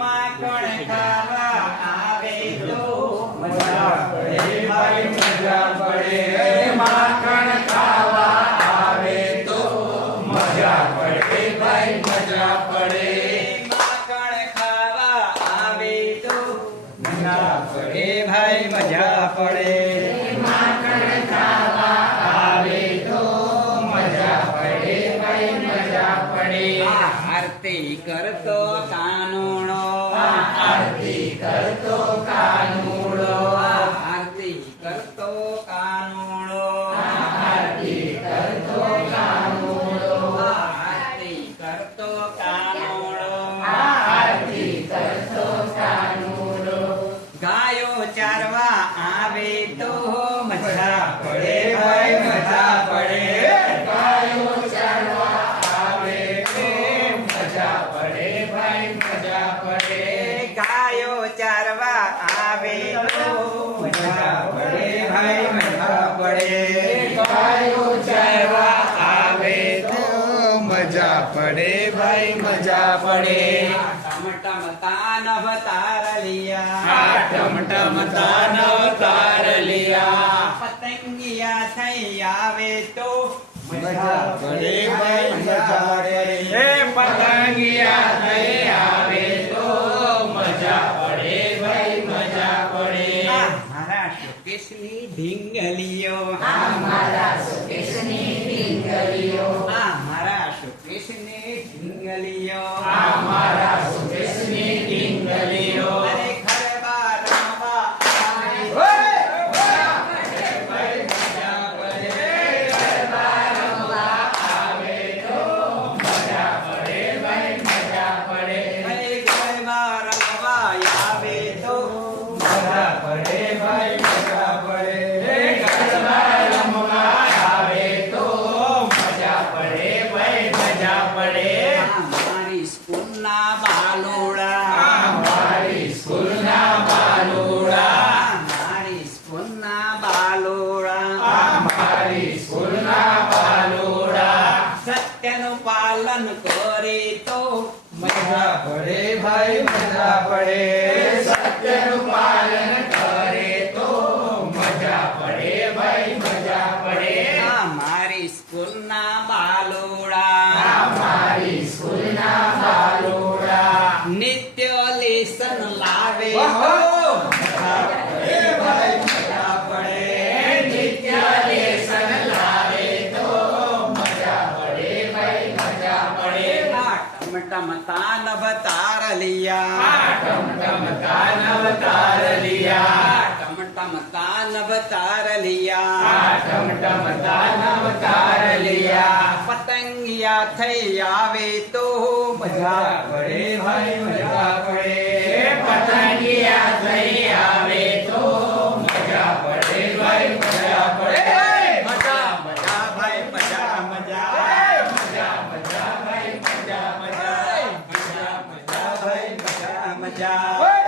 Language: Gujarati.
માખણ ખાવા આવે તો મજા પડે ભાઈ મજા પડે માખણ ખાવા આવે તો મજા પડે ભાઈ મજા પડે માખણ ખાવા આવે તો મજા પડે ભાઈ મજા પડે માખણ ખાવા આવે તો મજા પડે ભાઈ મજા પડે આરતી કરતો કાનુડો આરતી કરતો કાનુડો આરતી કરતો કાનુડો આરતી કરતો કાનુડો આરતી કરતો કાનુડો આરતી કરતો કાનુડો ગાયો ચારવા આવે તો મજા પડે ભાઈ મજા પડે ગાયો ચારવા આવે તો મજા પડે ભાઈ મજા પડે ગાયો ચારવા આવે તો મજા પડે ભાઈ મજા પડે ગાયો ચારવા આવે તો મજા પડે ભાઈ મજા પડે ટમટમ તાનવ તારલિયા ટમટમ તાનવ તારલિયા પતંગિયા થઈ આવે તો મજા પડે ભાઈ મજા પડે એ પતંગિયા થઈ આવે તો મજા પડે ભાઈ મજા પડે મારા શોકેશની ઢીંગલીઓ મારા શોકેશની ઢીંગલીઓ મારા શોકેશની ઢીંગલીઓ મારા શોકેશની ઢીંગલીઓ અરે ગરબા રમવા મારી સ્કૂલના બાલુડા મારી સ્કૂલના બાલુડા મારી સ્કૂલના બાલુડા મારી સ્કૂલના બાલુડા સત્યનું પાલન કરે તો મજા પડે ભાઈ મજા પડે સત્યનું પાલન કરે તો મજા પડે ભાઈ મજા પડે મારી સ્કૂલના બાલુડા મારી સ્કૂલના બાલુડા નિત્ય લેસન લાવે હો મજા પડે ભાઈ મજા પડે નિત્ય લેસન લાવે તો મજા પડે ભાઈ મજા પડે ટમટમ તાનવ તારલિયા ટમટમ તાનવ તારલિયા ટમટમ તાનવ તારલિયા ટમટમ તાનવ તારલિયા પતંગિયા થઈ આવે તો મજા પડે ભાઈ મજા પડે પતંગિયા થઈ આવે તો મજા પડે ભાઈ મજા પડે મજા મજા ભાઈ મજા મજા મજા મજા ભાઈ મજા મજા મજા મજા ભાઈ મજા મજા